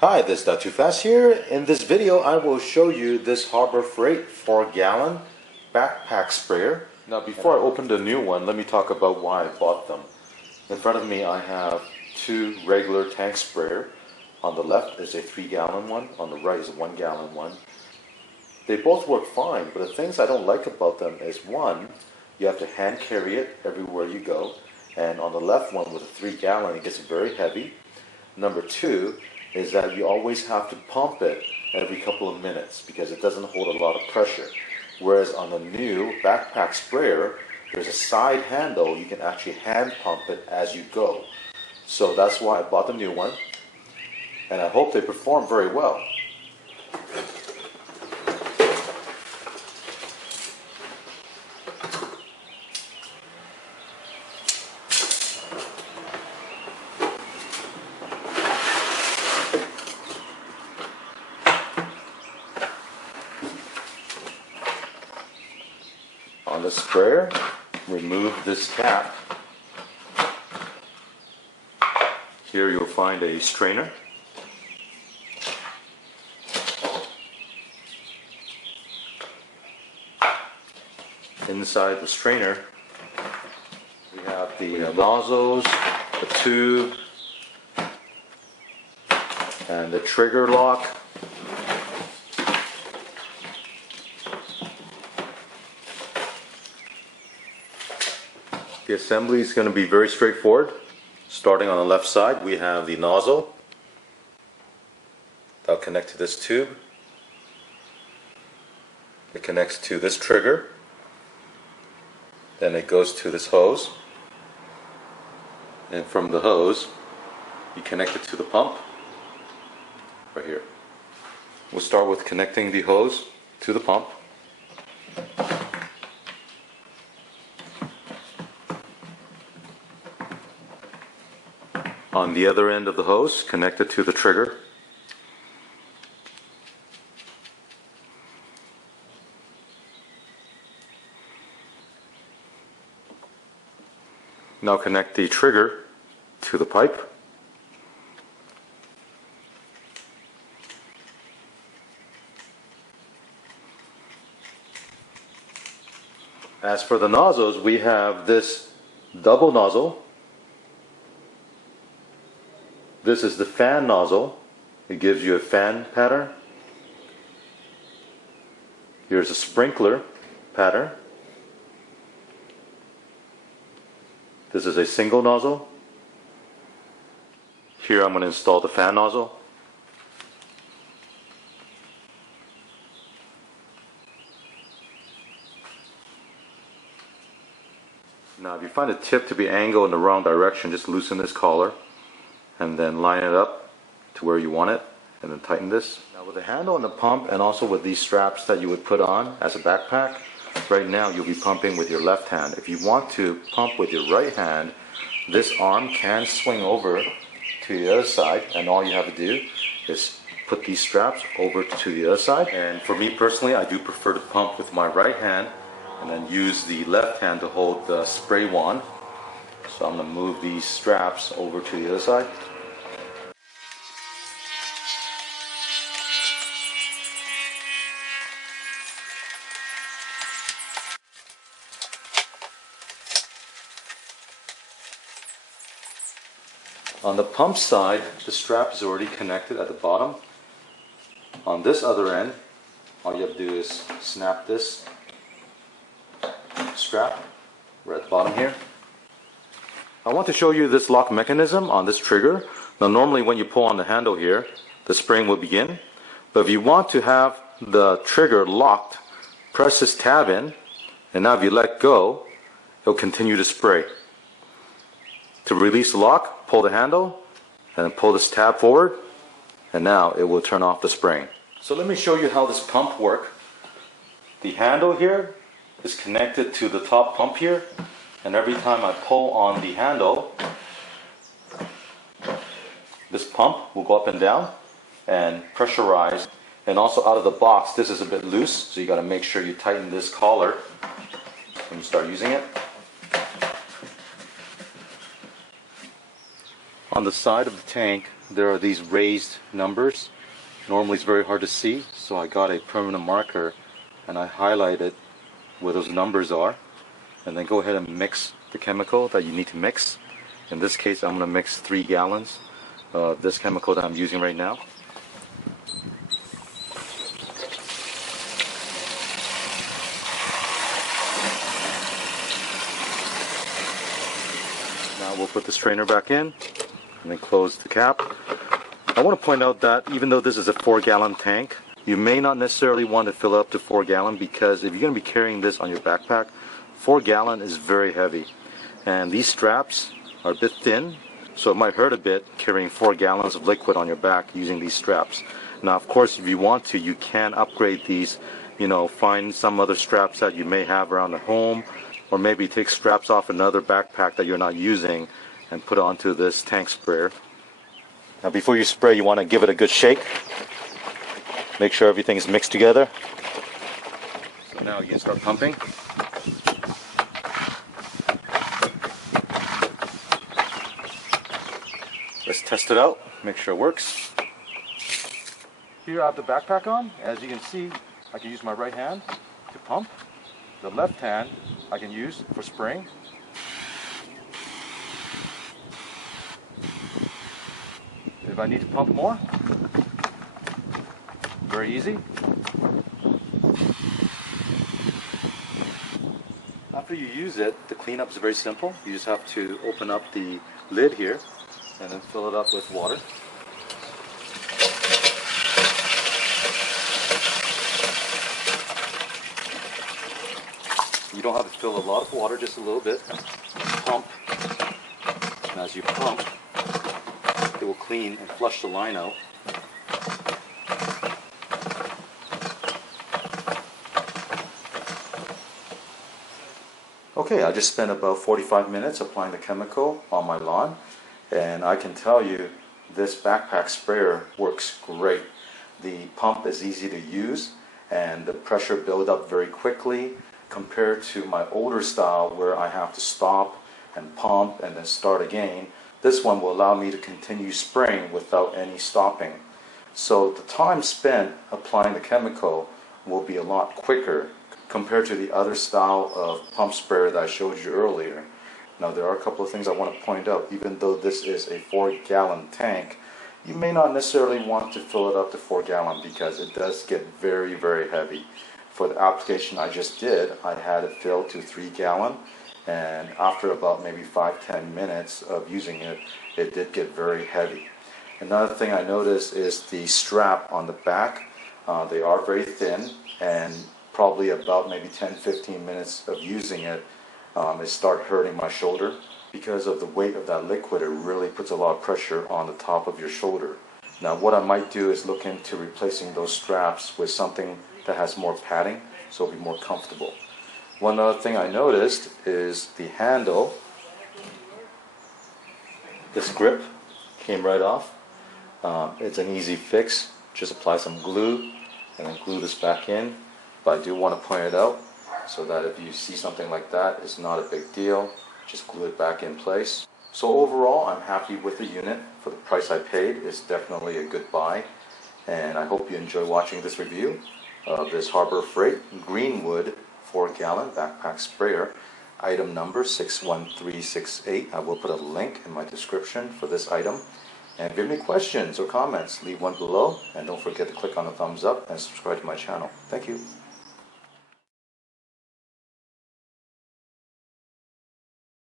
Hi, this is Not Too Fast here. In this video, I will show you this Harbor Freight 4-gallon backpack sprayer. Now, before I open the new one, let me talk about why I bought them. In front of me, I have two regular tank sprayer. On the left is a 3-gallon one. On the right is a 1-gallon one. They both work fine, but the things I don't like about them is, one, you have to hand carry it everywhere you go. And on the left one with a 3-gallon, it gets very heavy. Number two is that you always have to pump it every couple of minutes because it doesn't hold a lot of pressure. Whereas on the new backpack sprayer, there's a side handle, you can actually hand pump it as you go. So that's why I bought the new one, and I hope they perform very well. On the sprayer, remove this cap. Here you'll find a strainer. Inside the strainer, we have the nozzles, the tube, and the trigger lock. The assembly is going to be very straightforward. Starting on the left side, we have the nozzle. That'll connect to this tube. It connects to this trigger. Then it goes to this hose. And from the hose, you connect it to the pump. Right here. We'll start with connecting the hose to the pump. On the other end of the hose, connect it to the trigger. Now connect the trigger to the pipe. As for the nozzles, we have this double nozzle. This is the fan nozzle. It gives you a fan pattern. Here's a sprinkler pattern. This is a single nozzle. Here I'm going to install the fan nozzle. Now if you find the tip to be angled in the wrong direction, just loosen this collar and then line it up to where you want it, and then tighten this. Now with the handle and the pump, and also with these straps that you would put on as a backpack, right now you'll be pumping with your left hand. If you want to pump with your right hand, this arm can swing over to the other side, and all you have to do is put these straps over to the other side. And for me personally, I do prefer to pump with my right hand and then use the left hand to hold the spray wand. So I'm going to move these straps over to the other side. On the pump side, the strap is already connected at the bottom. On this other end, all you have to do is snap this strap right at the bottom here. I want to show you this lock mechanism on this trigger. Now normally when you pull on the handle here, the spring will begin. But if you want to have the trigger locked, press this tab in, and now if you let go, it'll continue to spray. To release the lock, pull the handle, and then pull this tab forward, and now it will turn off the spring. So let me show you how this pump works. The handle here is connected to the top pump here, and every time I pull on the handle, this pump will go up and down and pressurize. And also out of the box, this is a bit loose, so you got to make sure you tighten this collar when you start using it. On the side of the tank, there are these raised numbers. Normally it's very hard to see, so I got a permanent marker and I highlight it where those numbers are, and then go ahead and mix the chemical that you need to mix. In this case, I'm going to mix 3 gallons of this chemical that I'm using right now. Now we'll put the strainer back in and then close the cap. I want to point out that even though this is a 4-gallon tank, you may not necessarily want to fill up to 4 gallon, because if you're going to be carrying this on your backpack, 4 gallon is very heavy. And these straps are a bit thin, so it might hurt a bit carrying 4 gallons of liquid on your back using these straps. Now, of course, if you want to, you can upgrade these, find some other straps that you may have around the home, or maybe take straps off another backpack that you're not using and put onto this tank sprayer. Now, before you spray, you want to give it a good shake. Make sure everything is mixed together. So now you can start pumping. Let's test it out, make sure it works. Here I have the backpack on. As you can see, I can use my right hand to pump. The left hand I can use for spraying. If I need to pump more, very easy. After you use it, the cleanup is very simple. You just have to open up the lid here and then fill it up with water. You don't have to fill a lot of water, just a little bit. Pump, and as you pump, it will clean and flush the line out. Okay, I just spent about 45 minutes applying the chemical on my lawn, and I can tell you this backpack sprayer works great. The pump is easy to use and the pressure builds up very quickly compared to my older style where I have to stop and pump and then start again. This one will allow me to continue spraying without any stopping. So the time spent applying the chemical will be a lot quicker compared to the other style of pump sprayer that I showed you earlier. Now, there are a couple of things I want to point out. Even though this is a 4-gallon tank, you may not necessarily want to fill it up to 4 gallon because it does get very, very heavy. For the application I just did, I had it filled to 3 gallon, and after about maybe 5-10 minutes of using it, it did get very heavy. Another thing I noticed is the strap on the back. They are very thin, and probably about maybe 10-15 minutes of using it, it started hurting my shoulder. Because of the weight of that liquid, it really puts a lot of pressure on the top of your shoulder. Now, what I might do is look into replacing those straps with something that has more padding, so it'll be more comfortable. One other thing I noticed is the handle. This grip came right off. It's an easy fix. Just apply some glue and then glue this back in. But I do want to point it out so that if you see something like that, it's not a big deal. Just glue it back in place. So overall, I'm happy with the unit. For the price I paid, it's definitely a good buy. And I hope you enjoy watching this review of this Harbor Freight Greenwood 4-gallon backpack sprayer, item number 61368. I will put a link in my description for this item. And if you have any questions or comments, leave one below. And don't forget to click on the thumbs up and subscribe to my channel. Thank you.